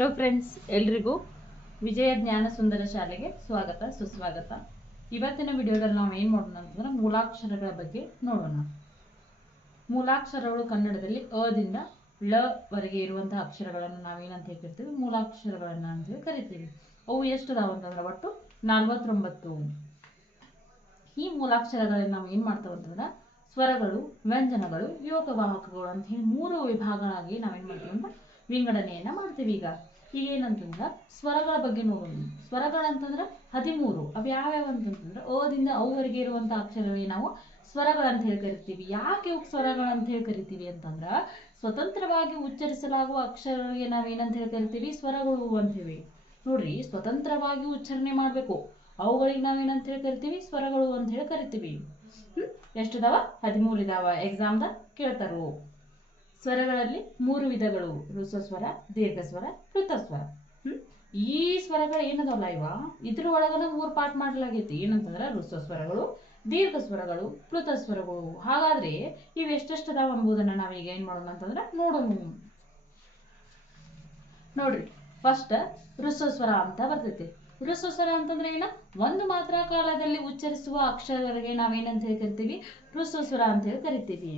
Hello friends, ಎಲ್ರಿಗೂ ವಿಜಯ ಜ್ಞಾನ ಸುಂದರ ಶಾಲೆಗೆ ಸ್ವಾಗತ ಸುಸ್ವಾಗತ. ಇವತ್ತಿನ ವಿಡಿಯೋದಲ್ಲಿ ನಾವು ಏನು ಮಾಡೋಣ ಅಂತಂದ್ರೆ ಮೂಲಾಕ್ಷರಗಳ ಬಗ್ಗೆ ನೋಡೋಣ. ಮೂಲಾಕ್ಷರಗಳು ಕನ್ನಡದಲ್ಲಿ ಅದಿಂದ ಳ ವರೆಗೆ ಇರುವಂತಹ ಅಕ್ಷರಗಳನ್ನು ನಾವೇನಂತ ಹೇಳ್ತಿರ್ತೀವಿ, ಮೂಲಾಕ್ಷರಗಳನ್ನ ಅಂತ ಕರಿತೀವಿ. ಅವು ಎಷ್ಟು ಅದಾವ ಅಂತಂದ್ರೆ ಒಟ್ಟು 49. ಈ ಮೂಲಾಕ್ಷರಗಳಲ್ಲಿ ನಾವು ಏನ್ ಮಾಡ್ತಾವ ಅಂತಂದ್ರೆ ಸ್ವರಗಳು, ವ್ಯಂಜನಗಳು, ಯೋಗವಾಹಕಗಳು ಅಂತ ಹೇಳಿ 3 ವಿಭಾಗಗಳಾಗಿ ನಾವೇನ್ ಮಾಡ್ತೀವಿ ಅಂತ ವಿಂಗಡಣೆಯನ್ನ ಮಾಡ್ತೀವಿ. ಈಗ ಏನಂತಂದ್ರ ಸ್ವರಗಳ ಬಗ್ಗೆ ನೋಡೋಣ. ಸ್ವರಗಳಂತಂದ್ರ 13. ಅವು ಯಾವ್ಯಾವ ಅಂತಂದ್ರೆ ಅದಿಂದ ಅವರೆಗೆ ಇರುವಂತಹ ಅಕ್ಷರಗಳಿಗೆ ನಾವು ಸ್ವರಗಳಂತ ಹೇಳಿ ಕರಿತೀವಿ. ಯಾಕೆ ಇವು ಸ್ವರಗಳಂತ ಹೇಳಿ ಕರಿತೀವಿ ಅಂತಂದ್ರ ಸ್ವತಂತ್ರವಾಗಿ ಉಚ್ಚರಿಸಲಾಗುವ ಅಕ್ಷರಗಳಿಗೆ ನಾವೇನಂತ ಹೇಳಿ ಕರಿತೀವಿ, ಸ್ವರಗಳು ಅಂತ ಹೇಳಿ. ನೋಡ್ರಿ, ಸ್ವತಂತ್ರವಾಗಿ ಉಚ್ಚಾರಣೆ ಮಾಡ್ಬೇಕು, ಅವುಗಳಿಗೆ ನಾವೇನಂತ ಹೇಳಿ ಕರಿತೀವಿ, ಸ್ವರಗಳು ಅಂತ ಹೇಳಿ ಕರಿತೀವಿ. ಎಷ್ಟಿದಾವ? 13 ಇದಾವ. ಎಕ್ಸಾಮ್ದಾಗ ಕೇಳ್ತಾರು. ಸ್ವರಗಳಲ್ಲಿ 3 ವಿಧಗಳು: ಹ್ರಸ್ವಸ್ವರ, ದೀರ್ಘಸ್ವರ, ಪ್ಲುತಸ್ವರ. ಈ ಸ್ವರಗಳು ಏನದಲ್ಲ ಇದ್ರ ಒಳಗನ 3 ಪಾರ್ಟ್ ಮಾಡಲಾಗೈತಿ. ಏನಂತಂದ್ರ ಹ್ರಸ್ವಸ್ವರಗಳು, ದೀರ್ಘಸ್ವರಗಳು, ಪ್ಲುತಸ್ವರಗಳು. ಹಾಗಾದ್ರೆ ಇವ್ ಎಷ್ಟೆಷ್ಟದಾವ ಎಂಬುದನ್ನ ನಾವೀಗ ಏನ್ ಮಾಡೋಣ ಅಂತಂದ್ರ ನೋಡೋಣ. ನೋಡ್ರಿ, ಫಸ್ಟ್ ಹ್ರಸ್ವಸ್ವರ ಅಂತ ಬರ್ತೈತಿ. ಹ್ರಸ್ವಸ್ವರ ಅಂತಂದ್ರೆ ಏನ? ಒಂದು ಮಾತ್ರ ಕಾಲದಲ್ಲಿ ಉಚ್ಚರಿಸುವ ಅಕ್ಷರಗಳಿಗೆ ನಾವೇನಂತ ಹೇಳಿ ಕರಿತೀವಿ, ಹ್ರಸ್ವಸ್ವರ ಅಂತ ಹೇಳಿ ಕರಿತೀವಿ.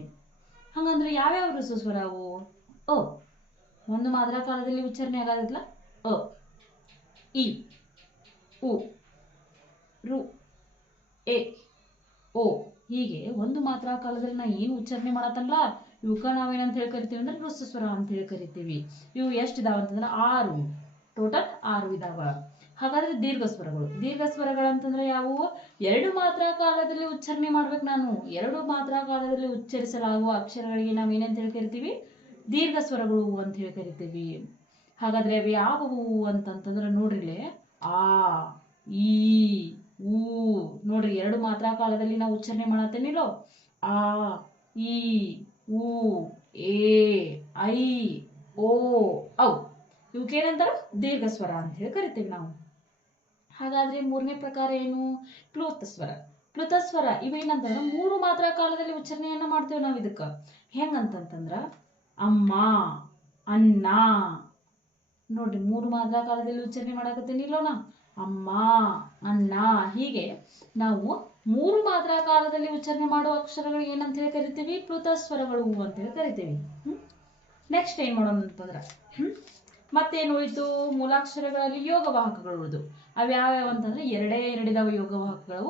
ಹಂಗಂದ್ರೆ ಯಾವ್ಯಾವ ಹ್ರಸ್ವಸ್ವರ ಅವು? ಅ, ಒಂದು ಮಾತ್ರ ಕಾಲದಲ್ಲಿ ಉಚ್ಚಾರಣೆ ಆಗೋದಿಲ್ಲ. ಅ, ಇ, ಉ, ರು, ಎ, ಓ. ಹೀಗೆ ಒಂದು ಮಾತ್ರ ಕಾಲದಲ್ಲಿ ನಾ ಏನು ಉಚ್ಚಾರಣೆ ಮಾಡತ್ತಲ್ಲ ಇವಕ್ಕ ನಾವೇನಂತ ಹೇಳಿ ಕರಿತೀವಿ ಅಂದ್ರೆ ಹ್ರಸ್ವಸ್ವರ ಅಂತ ಹೇಳಿ ಕರಿತೀವಿ. ಇವು ಎಷ್ಟಿದಾವ ಅಂತಂದ್ರೆ 6, ಟೋಟಲ್ 6 ಇದಾವ. ಹಾಗಾದ್ರೆ ದೀರ್ಘಸ್ವರಗಳು. ದೀರ್ಘಸ್ವರಗಳು ಅಂತಂದ್ರೆ ಯಾವುವು? 2 ಮಾತ್ರ ಕಾಲದಲ್ಲಿ ಉಚ್ಚಾರಣೆ ಮಾಡ್ಬೇಕು ನಾನು. 2 ಮಾತ್ರ ಕಾಲದಲ್ಲಿ ಉಚ್ಚರಿಸಲಾಗುವ ಅಕ್ಷರಗಳಿಗೆ ನಾವೇನಂತ ಹೇಳಿ ಕರಿತೀವಿ, ದೀರ್ಘಸ್ವರಗಳು ಅಂತ ಹೇಳಿ ಕರಿತೀವಿ. ಹಾಗಾದ್ರೆ ಅವು ಯಾವುವು ಅಂತಂತಂದ್ರೆ ನೋಡ್ರಿಲೆ, ಆ, ಈ, ಊ. ನೋಡ್ರಿ, 2 ಮಾತ್ರ ಕಾಲದಲ್ಲಿ ನಾವು ಉಚ್ಚಾರಣೆ ಮಾಡತ್ತೇನಿಲ್ಲೋ, ಆ, ಈ, ಊ, ಏ, ಐ, ಓ, ಔ. ಇವಕ್ಕೇನಂತಾರ? ದೀರ್ಘಸ್ವರ ಅಂತ ಹೇಳಿ ಕರಿತೀವಿ ನಾವು. ಹಾಗಾದ್ರೆ 3ನೇ ಪ್ರಕಾರ ಏನು? ಪ್ಲುತಸ್ವರ. ಪ್ಲುತಸ್ವರ ಇವೇನಂತಂದ್ರ 3 ಮಾತ್ರ ಕಾಲದಲ್ಲಿ ಉಚ್ಚಾರಣೆಯನ್ನ ಮಾಡ್ತೇವೆ ನಾವು. ಇದಕ್ಕ ಹೆಂಗಂತಂದ್ರ ಅಮ್ಮ, ಅನ್ನ. ನೋಡ್ರಿ, 3 ಮಾತ್ರ ಕಾಲದಲ್ಲಿ ಉಚ್ಚಾರಣೆ ಮಾಡಕತ್ತೇನಿಲ್ಲೋನ, ಅಮ್ಮ, ಅನ್ನ. ಹೀಗೆ ನಾವು 3 ಮಾತ್ರ ಕಾಲದಲ್ಲಿ ಉಚ್ಚಾರಣೆ ಮಾಡುವ ಅಕ್ಷರಗಳು ಏನಂತ ಹೇಳಿ ಕರಿತೀವಿ, ಪ್ಲುತಸ್ವರಗಳು ಅಂತ ಹೇಳಿ ಕರಿತೀವಿ. ನೆಕ್ಸ್ಟ್ ಏನ್ ಮಾಡೋಣ ಅಂತಂದ್ರ ಮತ್ತೇನು ಉಳಿತು? ಮೂಲಾಕ್ಷರಗಳಲ್ಲಿ ಯೋಗವಾಹಕಗಳು ಉಳಿದು. ಅವು ಯಾವ್ಯಾವ ಅಂತಂದ್ರೆ 2 ಇದಾವ ಯೋಗವಾಹಕಗಳು: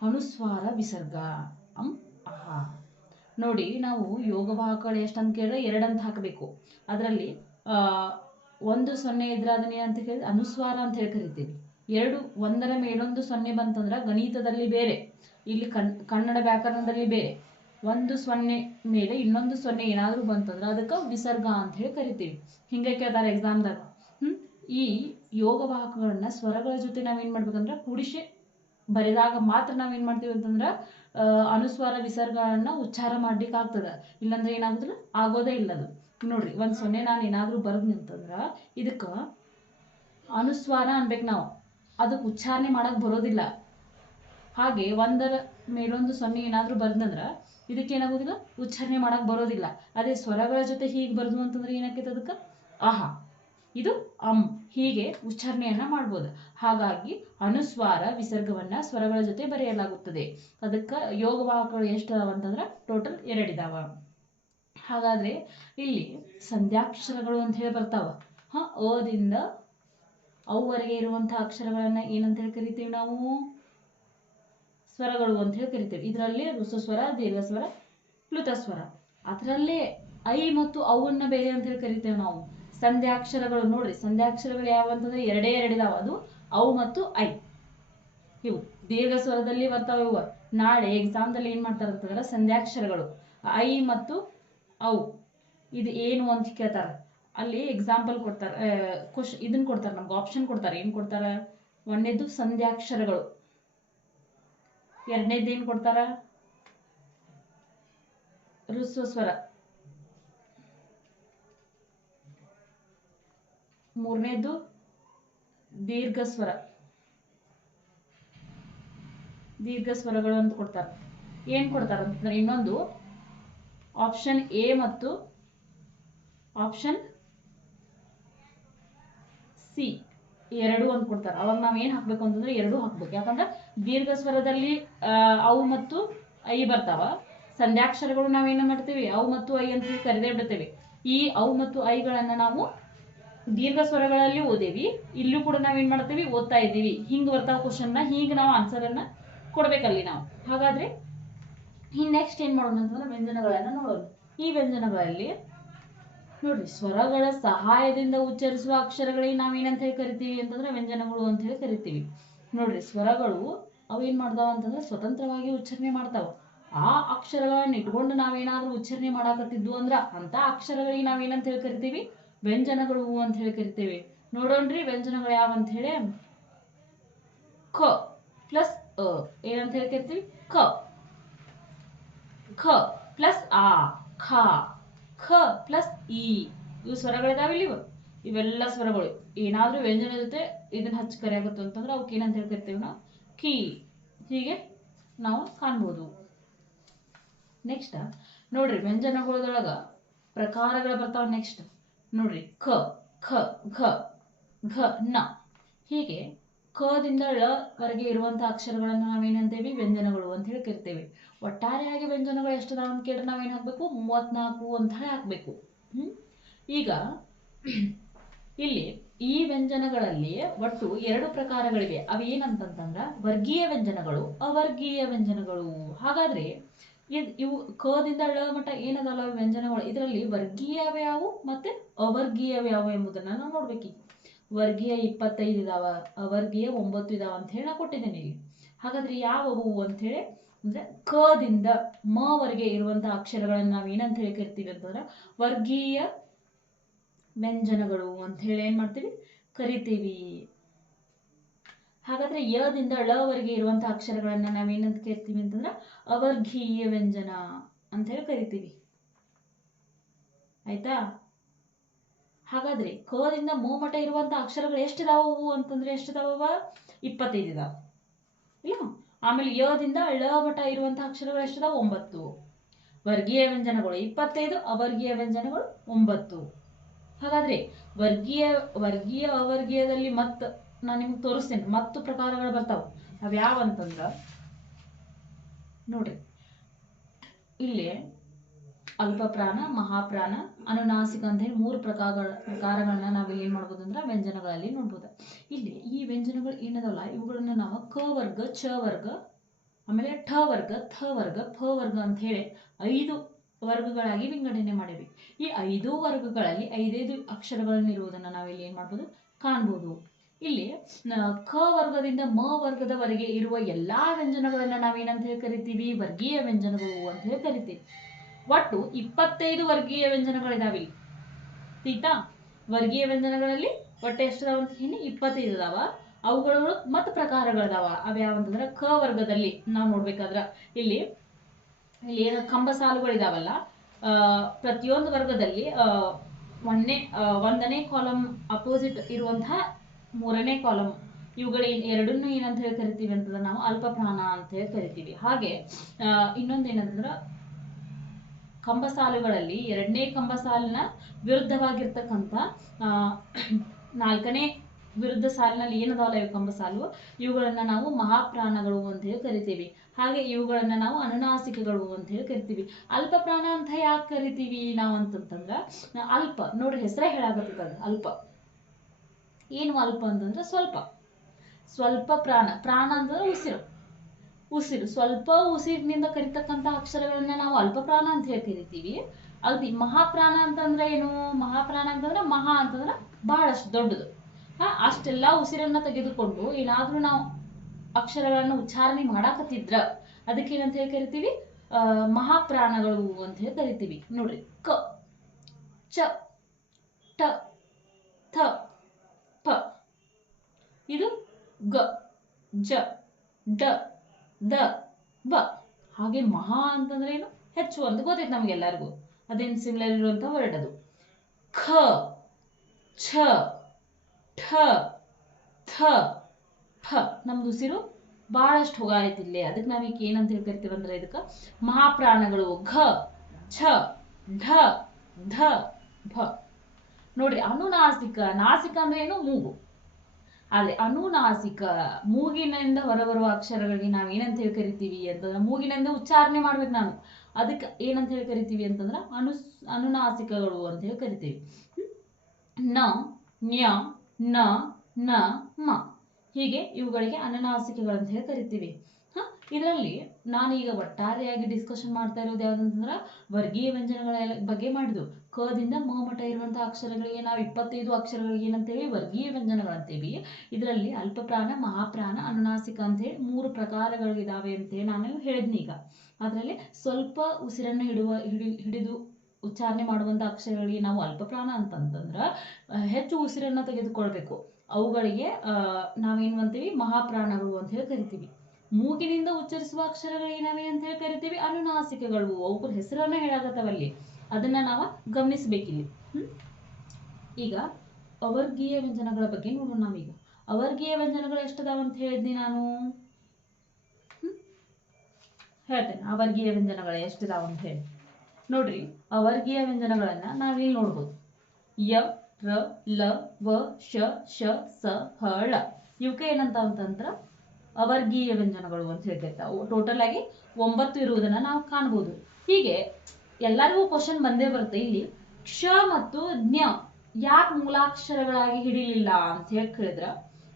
ಅನುಸ್ವಾರ, ವಿಸರ್ಗ, ಅಂ, ಅಹ. ನೋಡಿ, ನಾವು ಯೋಗವಾಹಕಗಳು ಎಷ್ಟಂತ ಕೇಳಿದ್ರೆ 2 ಅಂತ ಹಾಕಬೇಕು. ಅದರಲ್ಲಿ 1 0 ಇದ್ರೆ ಅದನ್ನ ಏನಂತ ಕೇಳಿದ್ರೆ ಅನುಸ್ವಾರ ಅಂತ ಹೇಳಿ ಕರಿತೀವಿ. 2 ಒಂದರ ಮೇಲೊಂದು 0 ಬಂತಂದ್ರ ಗಣಿತದಲ್ಲಿ ಬೇರೆ, ಇಲ್ಲಿ ಕನ್ನಡ ವ್ಯಾಕರಣದಲ್ಲಿ ಬೇರೆ. 1 0 ಮೇಲೆ ಇನ್ನೊಂದು 0 ಏನಾದ್ರೂ ಬಂತಂದ್ರ ಅದಕ್ಕೆ ವಿಸರ್ಗ ಅಂತ ಹೇಳಿ ಕರಿತೀವಿ. ಹಿಂಗೆ ಕೇಳ್ತಾರೆ ಎಕ್ಸಾಮ್ದಾಗ. ಈ ಯೋಗವಾಹಕಗಳನ್ನ ಸ್ವರಗಳ ಜೊತೆ ನಾವೇನ್ ಮಾಡ್ಬೇಕಂದ್ರ ಕೂಡಿಸಿ ಬರೆದಾಗ ಮಾತ್ರ ನಾವೇನ್ ಮಾಡ್ತೀವಿ ಅಂತಂದ್ರ ಅನುಸ್ವಾರ ವಿಸರ್ಗಗಳನ್ನ ಉಚ್ಚಾರ ಮಾಡ್ಲಿಕ್ಕೆ ಆಗ್ತದ. ಇಲ್ಲಾಂದ್ರೆ ಏನಾಗುದಿಲ್ಲ, ಆಗೋದೇ ಇಲ್ಲದು. ನೋಡ್ರಿ, 1 0 ನಾನು ಏನಾದ್ರೂ ಬರದ್ನಿ ಅಂತಂದ್ರ ಇದಕ್ಕ ಅನುಸ್ವಾರ ಅನ್ಬೇಕು ನಾವು, ಅದಕ್ಕೆ ಉಚ್ಚಾರಣೆ ಮಾಡಕ್ ಬರೋದಿಲ್ಲ. ಹಾಗೆ 1ರ ಮೇಲೊಂದು 0 ಏನಾದ್ರೂ ಬರ್ದಂದ್ರ ಇದಕ್ಕೆ ಏನಾಗೋದಿಲ್ಲ, ಉಚ್ಚಾರಣೆ ಮಾಡಕ್ ಬರೋದಿಲ್ಲ. ಅದೇ ಸ್ವರಗಳ ಜೊತೆ ಹೀಗೆ ಬರ್ದು ಅಂತಂದ್ರೆ ಏನಾಕೈತೆ ಅದಕ್ಕ ಅಹ, ಇದು ಅಂ. ಹೀಗೆ ಉಚ್ಚಾರಣೆಯನ್ನ ಮಾಡ್ಬೋದು. ಹಾಗಾಗಿ ಅನುಸ್ವಾರ ವಿಸರ್ಗವನ್ನ ಸ್ವರಗಳ ಜೊತೆ ಬರೆಯಲಾಗುತ್ತದೆ. ಅದಕ್ಕ ಯೋಗವಾಹಕಗಳು ಎಷ್ಟಿದಾವ ಅಂತಂದ್ರ ಟೋಟಲ್ 2 ಇದಾವ. ಹಾಗಾದ್ರೆ ಇಲ್ಲಿ ಸಂಧ್ಯಾಕ್ಷರಗಳು ಅಂತ ಹೇಳಿ ಬರ್ತಾವ. ಅದಿಂದ ಅವರೆಗೆ ಇರುವಂತಹ ಅಕ್ಷರಗಳನ್ನ ಏನಂತ ಹೇಳಿ ಕರಿತೀವಿ ನಾವು, ಸ್ವರಗಳು ಅಂತ ಹೇಳಿ ಕರಿತೀವಿ. ಇದರಲ್ಲಿ ಹ್ರಸ್ವಸ್ವರ, ದೀರ್ಘಸ್ವರ, ಪ್ಲುತಸ್ವರ. ಅದರಲ್ಲೇ ಐ ಮತ್ತು ಅವನ್ನ ಬೇರೆ ಅಂತ ಹೇಳಿ ಕರಿತೇವೆ ನಾವು. ಸಂಧ್ಯಾಕ್ಷರಗಳು ನೋಡ್ರಿ, ಸಂಧ್ಯಾಕ್ಷರಗಳು ಯಾವ ಅಂತಂದ್ರೆ 2 ಇದಾವ. ಅದು ಅವು ಮತ್ತು ಐ. ಇವು ದೀರ್ಘ ಸ್ವರದಲ್ಲಿ ಬರ್ತಾವ. ಇವು ನಾಳೆ ಎಕ್ಸಾಮ್ದಲ್ಲಿ ಏನ್ ಮಾಡ್ತಾರ ಅಂತಂದ್ರೆ ಸಂಧ್ಯಾಕ್ಷರಗಳು ಐ ಮತ್ತು ಅವು ಇದು ಏನು ಅಂತ ಕೇಳ್ತಾರ. ಅಲ್ಲಿ ಎಕ್ಸಾಂಪಲ್ ಕೊಡ್ತಾರ, ಇದನ್ನ ಕೊಡ್ತಾರ, ನಮ್ಗೆ ಆಪ್ಷನ್ ಕೊಡ್ತಾರ. ಏನ್ ಕೊಡ್ತಾರ? 1ನೇದು ಸಂಧ್ಯಾಕ್ಷರಗಳು, 2ನೇದು ಏನ್ ಕೊಡ್ತಾರ? ಹ್ರಸ್ವಸ್ವರ, 3ನೇದು ದೀರ್ಘಸ್ವರಗಳು ಅಂತ ಕೊಡ್ತಾರ. ಏನ್ ಕೊಡ್ತಾರ ಅಂತಂದ್ರೆ ಇನ್ನೊಂದು ಆಪ್ಷನ್ ಎ ಮತ್ತು ಆಪ್ಷನ್ ಸಿ ಎರಡು ಅಂತ ಕೊಡ್ತಾರೆ. ಅವಾಗ ನಾವ್ ಏನ್ ಹಾಕ್ಬೇಕು ಅಂತಂದ್ರೆ ಎರಡು ಹಾಕ್ಬೇಕು. ಯಾಕಂದ್ರೆ ದೀರ್ಘ ಸ್ವರದಲ್ಲಿ ಅವು ಮತ್ತು ಐ ಬರ್ತಾವ. ಸಂಧ್ಯಾಕ್ಷರಗಳು ನಾವೇನ ಮಾಡ್ತೀವಿ ಅವು ಮತ್ತು ಐ ಅಂತ ಹೇಳಿ ಕರೆದೇ ಬಿಡ್ತೇವೆ. ಈ ಅವು ಮತ್ತು ಐಗಳನ್ನ ನಾವು ದೀರ್ಘ ಸ್ವರಗಳಲ್ಲಿ ಓದೇವಿ. ಇಲ್ಲೂ ಕೂಡ ನಾವೇನ್ ಮಾಡ್ತೀವಿ ಓದ್ತಾ ಇದ್ದೀವಿ. ಹಿಂಗ್ ಬರ್ತಾವ ಕ್ವಶನ್ನ, ಹೀಗೆ ನಾವು ಆನ್ಸರ್ ಅನ್ನ ಕೊಡ್ಬೇಕಲ್ಲಿ ನಾವು. ಹಾಗಾದ್ರೆ ನೆಕ್ಸ್ಟ್ ಏನ್ ಮಾಡೋಣ ಅಂತಂದ್ರೆ ವ್ಯಂಜನಗಳನ್ನ ನೋಡೋಣ. ಈ ವ್ಯಂಜನಗಳಲ್ಲಿ ನೋಡ್ರಿ, ಸ್ವರಗಳ ಸಹಾಯದಿಂದ ಉಚ್ಚರಿಸುವ ಅಕ್ಷರಗಳಿಗೆ ನಾವೇನಂತ ಹೇಳಿ ಕರಿತೀವಿ ಅಂತಂದ್ರೆ ವ್ಯಂಜನಗಳು ಅಂತ ಹೇಳಿ ಕರಿತೀವಿ. ನೋಡ್ರಿ, ಸ್ವರಗಳು ಅವೇನ್ ಮಾಡ್ತಾವ ಅಂತಂದ್ರೆ ಸ್ವತಂತ್ರವಾಗಿ ಉಚ್ಚಾರಣೆ ಮಾಡ್ತಾವ. ಆ ಅಕ್ಷರಗಳನ್ನ ಇಟ್ಕೊಂಡು ನಾವೇನಾದ್ರೂ ಉಚ್ಚಾರಣೆ ಮಾಡಾಕತ್ತಿದ್ವು ಅಂದ್ರ ಅಂತ ಅಕ್ಷರಗಳಿಗೆ ನಾವೇನಂತ ಹೇಳಿ ಕರಿತೀವಿ ವ್ಯಂಜನಗಳು ಅಂತ ಹೇಳಿ ಕರಿತೀವಿ. ನೋಡೋಣ್ರಿ ವ್ಯಂಜನಗಳು ಯಾವ ಅಂತ ಹೇಳಿ. ಖ ಪ್ಲಸ್ ಅ ಏನಂತ ಹೇಳಿ ಕರಿತೀವಿ ಖ. ಖ ಪ್ಲಸ್ ಆ ಖ. ಖ ಪ್ಲಸ್ ಇ. ಇವು ಸ್ವರಗಳಿದಾವಿಲ್ಲ, ಇವೆಲ್ಲ ಸ್ವರಗಳು. ಏನಾದ್ರೂ ವ್ಯಂಜನ ಜೊತೆ ಇದನ್ನ ಹಚ್ಚಿ ಕರೆಯಾಗುತ್ತ ಅಂತಂದ್ರೆ ಅವಕ್ಕೆ ಏನಂತ ಹೇಳಿ ಕರಿತೀವಿ ನಾವು ಕಿ. ಹೀಗೆ ನಾವು ಕಾಣ್ಬೋದು. ನೆಕ್ಸ್ಟ್ ನೋಡ್ರಿ, ವ್ಯಂಜನಗಳೊಳಗ ಪ್ರಕಾರಗಳು ಬರ್ತಾವ. ನೆಕ್ಸ್ಟ್ ನೋಡ್ರಿ, ಖ ಖ ಘ ಘ ನ. ಹೀಗೆ ಖದಿಂದ ಳ ವರೆಗೆ ಇರುವಂತಹ ಅಕ್ಷರಗಳನ್ನ ನಾವೇನಂತೇವಿ ವ್ಯಂಜನಗಳು ಅಂತ ಹೇಳಿ ಕರಿತೇವೆ. ಒಟ್ಟಾರೆಯಾಗಿ ವ್ಯಂಜನಗಳು ಎಷ್ಟದಾವ ಅಂತ ಕೇಳಿದ್ರೆ ನಾವೇನ್ ಹಾಕ್ಬೇಕು 34 ಅಂತ ಹೇಳಿ ಹಾಕ್ಬೇಕು. ಈಗ ಇಲ್ಲಿ ಈ ವ್ಯಂಜನಗಳಲ್ಲಿ ಒಟ್ಟು 2 ಪ್ರಕಾರಗಳಿವೆ. ಅವು ಏನಂತಂದ್ರ ವರ್ಗೀಯ ವ್ಯಂಜನಗಳು, ಅವರ್ಗೀಯ ವ್ಯಂಜನಗಳು. ಹಾಗಾದ್ರೆ ಇವು ಖದಿಂದ ಳ ಮಟ್ಟ ಏನದಲ್ಲ ವ್ಯಂಜನಗಳು, ಇದರಲ್ಲಿ ವರ್ಗೀಯವ್ಯಾವು ಮತ್ತೆ ಅವರ್ಗೀಯವ್ಯಾವು ಎಂಬುದನ್ನ ನಾವು ನೋಡ್ಬೇಕು. ವರ್ಗೀಯ 25 ಇದಾವ, ಅವರ್ಗೀಯ 9 ಇದಾವ ಅಂತ ಹೇಳಿ ನಾ ಕೊಟ್ಟಿದ್ದೇನೆ ಇಲ್ಲಿ. ಹಾಗಾದ್ರೆ ಯಾವವು ಅಂತ ಹೇಳಿ ಅಂದ್ರೆ ಖದಿಂದ ಮ ವರೆಗೆ ಇರುವಂತಹ ಅಕ್ಷರಗಳನ್ನ ನಾವ್ ಏನಂತ ಹೇಳಿ ಕರಿತೀವಿ ಅಂತಂದ್ರ ವರ್ಗೀಯ ವ್ಯಂಜನಗಳು ಅಂತ ಹೇಳಿ ಏನ್ ಮಾಡ್ತೀವಿ ಕರಿತೀವಿ. ಹಾಗಾದ್ರೆ ಯದಿಂದ ಳ ವರೆಗೆ ಇರುವಂತಹ ಅಕ್ಷರಗಳನ್ನ ನಾವೇನಂತ ಕರಿತೀವಿ ಅಂತಂದ್ರ ಅವರ್ಗೀಯ ವ್ಯಂಜನ ಅಂತ ಹೇಳಿ ಕರಿತೀವಿ. ಆಯ್ತಾ? ಹಾಗಾದ್ರೆ ಖದಿಂದ ಮೋ ಮಠ ಇರುವಂತಹ ಅಕ್ಷರಗಳು ಎಷ್ಟಿದಾವವು ಅಂತಂದ್ರೆ ಎಷ್ಟಿದಾವ 25 ಇದಾವ ಇಲ್ಲ. ಆಮೇಲೆ ಯದಿಂದ ಳ ಮಠ ಇರುವಂತಹ ಅಕ್ಷರಗಳು ಎಷ್ಟಿದಾವ 9. ವರ್ಗೀಯ ವ್ಯಂಜನಗಳು 25, ಅವರ್ಗೀಯ ವ್ಯಂಜನಗಳು 9. ಹಾಗಾದ್ರೆ ವರ್ಗೀಯ ಅವರ್ಗೀಯದಲ್ಲಿ ನಾನು ನಿಮ್ಗೆ ತೋರಿಸ್ತೇನೆ ಮತ್ತು ಪ್ರಕಾರಗಳು ಬರ್ತಾವ. ಅವ್ಯಾವ ಅಂತಂದ್ರ ನೋಡ್ರಿ, ಇಲ್ಲಿ ಅಲ್ಪಪ್ರಾಣ, ಮಹಾಪ್ರಾಣ, ಅನುನಾಸಿಕ ಅಂತ ಹೇಳಿ 3 ಪ್ರಕಾರಗಳನ್ನ ನಾವು ಏನ್ ಮಾಡ್ಬೋದು ಅಂದ್ರೆ ವ್ಯಂಜನಗಳಲ್ಲಿ ನೋಡ್ಬೋದು. ಇಲ್ಲಿ ಈ ವ್ಯಂಜನಗಳು ಏನದಲ್ಲ ಇವುಗಳನ್ನ ನಾವು ಕ ವರ್ಗ, ಚ ವರ್ಗ, ಆಮೇಲೆ ಠ ವರ್ಗ, ಥ ವರ್ಗ, ಫ ವರ್ಗ ಅಂತ ಹೇಳಿ 5 ವರ್ಗಗಳಾಗಿ ವಿಂಗಡಣೆ ಮಾಡಿವಿ. ಈ 5 ವರ್ಗಗಳಲ್ಲಿ 5 ಅಕ್ಷರಗಳನ್ನ ಇರುವುದನ್ನ ನಾವಿಲ್ಲಿ ಏನ್ ಮಾಡ್ಬೋದು ಕಾಣ್ಬೋದು. ಇಲ್ಲಿ ಖ ವರ್ಗದಿಂದ ಮ ವರ್ಗದವರೆಗೆ ಇರುವ ಎಲ್ಲಾ ವ್ಯಂಜನಗಳನ್ನ ನಾವೇನಂತ ಹೇಳಿ ಕರಿತೀವಿ ವರ್ಗೀಯ ವ್ಯಂಜನಗಳು ಅಂತ ಹೇಳಿ ಕರಿತೀವಿ. ಒಟ್ಟು 25 ವರ್ಗೀಯ ವ್ಯಂಜನಗಳಿದಾವಿಲ್ಲಿ. ಆಯ್ತಾ? ವರ್ಗೀಯ ವ್ಯಂಜನಗಳಲ್ಲಿ ಒಟ್ಟು ಎಷ್ಟಿದಾವ ಅಂತ ಹೇಳಿ 25 ಇದಾವ. ಅವುಗಳು ಮತ್ತು ಪ್ರಕಾರಗಳಿದಾವ. ಅವ್ಯಾವಂತಂದ್ರ ಖ ವರ್ಗದಲ್ಲಿ ನಾವು ನೋಡ್ಬೇಕಾದ್ರ ಇಲ್ಲಿ ಏನು ಕಂಬ ಸಾಲುಗಳಿದಾವಲ್ಲ, ಪ್ರತಿಯೊಂದು ವರ್ಗದಲ್ಲಿ ಒಂದನೇ ಕಾಲಂ ಅಪೋಸಿಟ್ ಇರುವಂತಹ 3ನೇ ಕಾಲಂ, ಇವುಗಳ ಎರಡನ್ನೂ ಏನಂತ ಹೇಳಿ ಕರಿತೀವಿ ಅಂತಂದ್ರೆ ನಾವು ಅಲ್ಪಪ್ರಾಣ ಅಂತ ಹೇಳಿ ಕರಿತೀವಿ. ಹಾಗೆ ಇನ್ನೊಂದೇನಂತಂದ್ರ ಕಂಬ ಸಾಲುಗಳಲ್ಲಿ 2ನೇ ಕಂಬ ಸಾಲಿನ ವಿರುದ್ಧವಾಗಿರ್ತಕ್ಕಂಥ 4ನೇ ವಿರುದ್ಧ ಸಾಲಿನಲ್ಲಿ ಏನದಾವಲ್ಲ ಇವು ಕಂಬ ಸಾಲು, ಇವುಗಳನ್ನ ನಾವು ಮಹಾಪ್ರಾಣಗಳು ಅಂತ ಹೇಳಿ ಕರಿತೀವಿ. ಹಾಗೆ ಇವುಗಳನ್ನ ನಾವು ಅನುನಾಸಿಕಗಳು ಅಂತ ಹೇಳಿ ಕರಿತೀವಿ. ಅಲ್ಪಪ್ರಾಣ ಅಂತ ಯಾಕೆ ಕರಿತೀವಿ ನಾವು ಅಂತಂದ್ರ ಅಲ್ಪ ನೋಡ್ರಿ, ಹೆಸರೇ ಹೇಳಾಕತ್ತದ ಅಲ್ಪ. ಏನು ಅಲ್ಪ ಅಂತಂದ್ರೆ ಸ್ವಲ್ಪ ಪ್ರಾಣ. ಪ್ರಾಣ ಅಂತಂದ್ರೆ ಉಸಿರು ಸ್ವಲ್ಪ ಉಸಿರಿನಿಂದ ಕರಿತಕ್ಕಂತ ಅಕ್ಷರಗಳನ್ನ ನಾವು ಅಲ್ಪಪ್ರಾಣ ಅಂತ ಹೇಳಿ ಕರಿತೀವಿ. ಅಲ್ದಿ ಮಹಾಪ್ರಾಣ ಅಂತಂದ್ರೆ ಏನು? ಮಹಾಪ್ರಾಣ ಅಂತಂದ್ರೆ ಮಹಾ ಅಂತಂದ್ರೆ ಬಹಳಷ್ಟು ದೊಡ್ಡದು. ಅಷ್ಟೆಲ್ಲಾ ಉಸಿರನ್ನ ತೆಗೆದುಕೊಂಡು ಏನಾದ್ರೂ ನಾವು ಅಕ್ಷರಗಳನ್ನ ಉಚ್ಚಾರಣೆ ಮಾಡಾಕತ್ತಿದ್ರ ಅದಕ್ಕೆ ಏನಂತ ಹೇಳಿ ಕರಿತೀವಿ ಮಹಾಪ್ರಾಣಗಳು ಅಂತ ಹೇಳಿ ಕರಿತೀವಿ. ನೋಡ್ರಿ, ಕ, ಚ, ಟ, ಥ, ಪ. ಇದು ಗ, ಜ, ಡ, ದ, ವ. ಹಾಗೆ ಮಹಾ ಅಂತಂದ್ರೆ ಏನು? ಹೆಚ್ಚು ಅಂತ ಗೊತ್ತೈತೆ ನಮ್ಗೆಲ್ಲರಿಗೂ. ಅದೇನು ಸಿಮಿಲರ್ ಇರುವಂತ ವರ್ಡ್ ಅದು. ಖ, ಛ, ಠ, ಥ, ಫ. ನಮ್ದು ಉಸಿರು ಬಹಳಷ್ಟು ಹೋಗಾಯ್ತು ಇಲ್ಲೇ. ಅದಕ್ಕೆ ನಾವೀಗ ಏನಂತ ಹೇಳಿ ಕರಿತೀವಿ ಅಂದ್ರೆ ಇದಕ್ಕ ಮಹಾಪ್ರಾಣಗಳು. ಘ, ಛ, ಢ, ಧ, ಭ. ನೋಡ್ರಿ, ಅನುನಾಸಿಕ. ನಾಸಿಕ ಅಂದ್ರೆ ಏನು? ಮೂಗು. ಅಲ್ಲಿ ಅನುನಾಸಿಕ ಮೂಗಿನಿಂದ ಹೊರಬರುವ ಅಕ್ಷರಗಳಿಗೆ ನಾವು ಏನಂತ ಹೇಳಿ ಕರಿತೀವಿ ಅಂತಂದ್ರೆ ಮೂಗಿನಿಂದ ಉಚ್ಚಾರಣೆ ಮಾಡ್ಬೇಕು ನಾನು, ಅದಕ್ಕೆ ಏನಂತ ಹೇಳಿ ಕರಿತೀವಿ ಅಂತಂದ್ರೆ ಅನುನಾಸಿಕಗಳು ಅಂತ ಹೇಳಿ ಕರಿತೀವಿ. ನ, ನ್ಯ, ನ, ನ, ಮ ಹೀಗೆ ಇವುಗಳಿಗೆ ಅನುನಾಸಿಕಗಳು ಅಂತ ಹೇಳಿ ಕರಿತೀವಿ. ಇದರಲ್ಲಿ ನಾನೀಗ ಒಟ್ಟಾರೆಯಾಗಿ ಡಿಸ್ಕಷನ್ ಮಾಡ್ತಾ ಇರೋದು ಯಾವ್ದಂತಂದ್ರ ವರ್ಗೀಯ ವ್ಯಂಜನಗಳ ಬಗ್ಗೆ ಮಾಡಿದ್ವು. ಕ ದಿಂದ ಮ ಮಟ ಇರುವಂತಹ ಅಕ್ಷರಗಳಿಗೆ ನಾವು 25 ಅಕ್ಷರಗಳಿಗೆ ಏನಂತೇವಿ ವರ್ಗೀಯ ವ್ಯಂಜನಗಳಂತೇವಿ. ಇದರಲ್ಲಿ ಅಲ್ಪಪ್ರಾಣ, ಮಹಾಪ್ರಾಣ, ಅನುನಾಸಿಕ ಅಂತ ಹೇಳಿ 3 ಪ್ರಕಾರಗಳಿದಾವೆ ಅಂತೇಳಿ ನಾನು ಹೇಳಿದ್ನಿ. ಈಗ ಅದರಲ್ಲಿ ಸ್ವಲ್ಪ ಉಸಿರನ್ನ ಹಿಡಿದು ಉಚ್ಚಾರಣೆ ಮಾಡುವಂತ ಅಕ್ಷರಗಳಿಗೆ ನಾವು ಅಲ್ಪಪ್ರಾಣ ಅಂತಂದ್ರ ಹೆಚ್ಚು ಉಸಿರನ್ನ ತೆಗೆದುಕೊಳ್ಬೇಕು, ಅವುಗಳಿಗೆ ನಾವೇನು ಅಂತೀವಿ ಮಹಾಪ್ರಾಣಗಳು ಅಂತ ಹೇಳಿ ಕರಿತೀವಿ. ಮೂಗಿನಿಂದ ಉಚ್ಚರಿಸುವ ಅಕ್ಷರಗಳಿಗೆ ನಾವೇನಂತ ಹೇಳಿ ಕರಿತೀವಿ ಅನುನಾಸಿಕಗಳು. ಅವುಗಳ ಹೆಸರನ್ನ ಹೇಳಾಕತ್ತವಲ್ಲಿ, ಅದನ್ನ ನಾವು ಗಮನಿಸಬೇಕಿಲ್ಲಿ. ಈಗ ಅವರ್ಗೀಯ ವ್ಯಂಜನಗಳ ಬಗ್ಗೆ ನೋಡೋಣ. ನಾವೀಗ ಅವರ್ಗೀಯ ವ್ಯಂಜನಗಳು ಎಷ್ಟದಾವ ಅಂತ ಹೇಳಿದ್ನಿ ನಾನು, ಹೇಳ್ತೇನೆ ಅವರ್ಗೀಯ ವ್ಯಂಜನಗಳು ಎಷ್ಟದಾವ ಅಂತ ಹೇಳಿ. ನೋಡ್ರಿ, ಅವರ್ಗೀಯ ವ್ಯಂಜನಗಳನ್ನ ನಾವಿಲ್ಲಿ ನೋಡ್ಬೋದು. ಯ, ರ, ಲ, ವ, ಶ, ಶ, ಸ, ಹ, ಳ ಇವಕ್ಕೆ ಏನಂತ ಅಂತಂದ್ರ ಅವರ್ಗೀಯ ವ್ಯಂಜನಗಳು ಅಂತ ಹೇಳ್ತಿರ್ತಾವೆ. ಟೋಟಲ್ ಆಗಿ 9 ಇರುವುದನ್ನ ನಾವು ಕಾಣಬಹುದು. ಹೀಗೆ ಎಲ್ಲರಿಗೂ ಕ್ವಶನ್ ಬಂದೇ ಬರುತ್ತೆ. ಇಲ್ಲಿ ಕ್ಷ ಮತ್ತು ಜ್ಞ ಯಾಕೆ ಮೂಲಾಕ್ಷರಗಳಾಗಿ ಹಿಡಿಲಿಲ್ಲ ಅಂತ ಹೇಳಿ ಕೇಳಿದ್ರ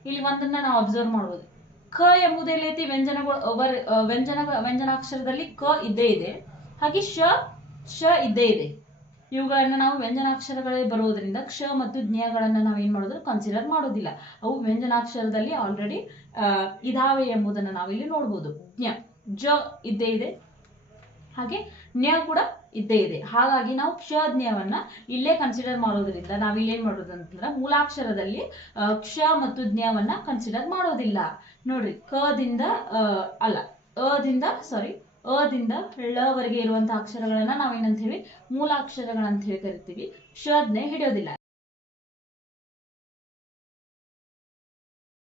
ಇಲ್ಲಿ ಒಂದನ್ನ ನಾವು ಅಬ್ಸರ್ವ್ ಮಾಡಬಹುದು. ಕ ಎಂಬುದು ಎಲ್ಲೈತಿ ವ್ಯಂಜನಾಕ್ಷರದಲ್ಲಿ ಕ ಇದ್ದೇ ಇದೆ, ಹಾಗೆ ಶ ಇದ್ದೇ ಇದೆ. ಇವುಗಳನ್ನ ನಾವು ವ್ಯಂಜನಾಕ್ಷರಗಳೇ ಬರುವುದರಿಂದ ಕ್ಷ ಮತ್ತು ಜ್ಞಗಳನ್ನ ನಾವು ಏನ್ ಮಾಡೋದು ಕನ್ಸಿಡರ್ ಮಾಡೋದಿಲ್ಲ. ಅವು ವ್ಯಂಜನಾಕ್ಷರದಲ್ಲಿ ಆಲ್ರೆಡಿ ಇದಾವೆ ಎಂಬುದನ್ನು ನಾವಿಲ್ಲಿ ನೋಡ್ಬೋದು. ಜ್ಞ, ಜ ಇದ್ದೇ ಇದೆ, ಹಾಗೆ ಜ್ಞ ಕೂಡ ಇದ್ದೇ ಇದೆ. ಹಾಗಾಗಿ ನಾವು ಕ್ಷ ಜ್ಞವನ್ನ ಇಲ್ಲೇ ಕನ್ಸಿಡರ್ ಮಾಡೋದ್ರಿಂದ ನಾವಿಲ್ಲಿ ಏನ್ ಮಾಡೋದು ಅಂತಂದ್ರೆ ಮೂಲಾಕ್ಷರದಲ್ಲಿ ಕ್ಷ ಮತ್ತು ಜ್ಞವನ್ನ ಕನ್ಸಿಡರ್ ಮಾಡೋದಿಲ್ಲ. ನೋಡ್ರಿ, ಅದಿಂದ ಳ ವರೆಗೆ ಇರುವಂತಹ ಅಕ್ಷರಗಳನ್ನ ನಾವೇನಂತೀವಿ ಮೂಲಾಕ್ಷರಗಳಂತ ಹೇಳಿ ಕರಿತೀವಿ. ಕ್ಷ ಜ್ಞ ಹಿಡಿಯೋದಿಲ್ಲ.